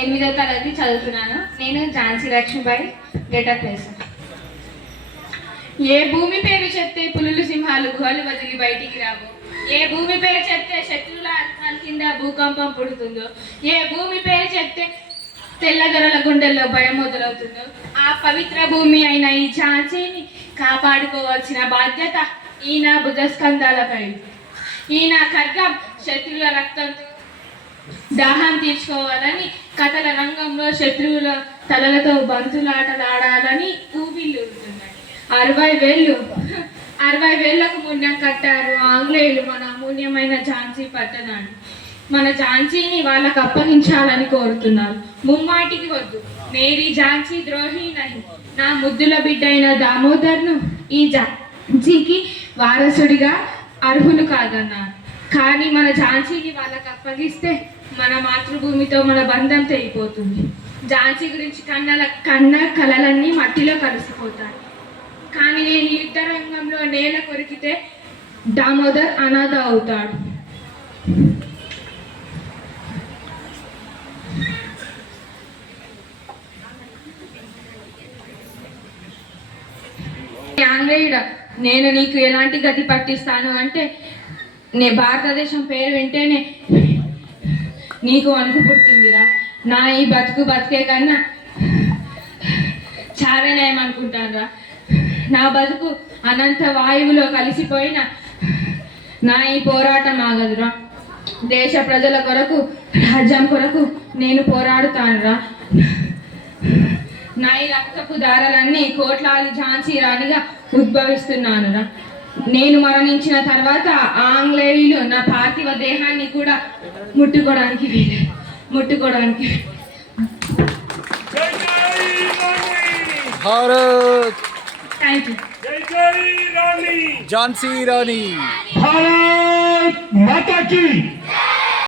8వ తరగతి చదువుతున్నాను. నేను ఝాన్సీ లక్ష్మీబాయి గెటప్ వేసాను. ఏ భూమి పేరు చెప్తే పులులు సింహాలు గుహలు వదిలి బయటికి రావు, ఏ భూమి పేరు చెప్తే శత్రువుల అర్థాల కింద భూకంపం పుడుతుందో, ఏ భూమి పేరు చెప్తే తెల్లదొరల గుండెల్లో భయం మొదలవుతుందో, ఆ పవిత్ర భూమి అయిన ఈ ఝాన్సీని కాపాడుకోవాల్సిన బాధ్యత ఈయన భుజస్కంధాలపై. ఈయన ఖడ్గం శత్రువుల రక్తంతో దాహం తీర్చుకోవాలని, కథల రంగంలో శత్రువుల తలలతో బంతులాటలాడాలని ఊబిళ్ళు ఉంటున్నాయి. 60 వేళ్లకు మున్న కట్టారు ఆంగ్లేయులు మన అమూల్యమైన ఝాన్సీ పట్టణాన్ని. మన ఝాన్సీని వాళ్ళకు అప్పగించాలని కోరుతున్నారు. ముమ్మాటికి వద్దు, మేరీ ఝాన్సీ ద్రోహి నహి. నా ముద్దుల బిడ్డ అయిన దామోదర్ను ఈ ఝాన్సీకి వారసుడిగా అర్హులు కాదన్నారు. కానీ మన ఝాన్సీని వాళ్ళకు అప్పగిస్తే మన మాతృభూమితో మన బంధం తెగిపోతుంది. ఝాన్సీ గురించి కన్న కలలన్నీ మట్టిలో కలిసిపోతాయి. కానీ నేను యుద్ధ రంగంలో నేల కొరికితే దామోదర్ అనాథ అవుతాడు. ఆంగ్లేయుడ, నేను నీకు ఎలాంటి గతి పట్టిస్తాను అంటే, భారతదేశం పేరు వింటేనే నీకు వణుకు పుడుతుందిరా. నా ఈ బతుకే కన్నా చావే నయం అనుకుంటానురా. నా బతుకు అనంత వాయువులో కలిసిపోయిన నా ఈ పోరాటం ఆగదురా. దేశ ప్రజల కొరకు, రాజ్యం కొరకు నేను పోరాడుతానురా. నా ఈ రక్తపు దారాలన్నీ కోట్లాది ఝాన్సీ రాణిగా ఉద్భవిస్తున్నానురా. నేను మరణించిన తర్వాత ఆంగ్లేయులు నా పార్థివ దేహాన్ని కూడా ముట్టుకోవడానికి Bharat thank you. Jhansi Rani Bharat Mata key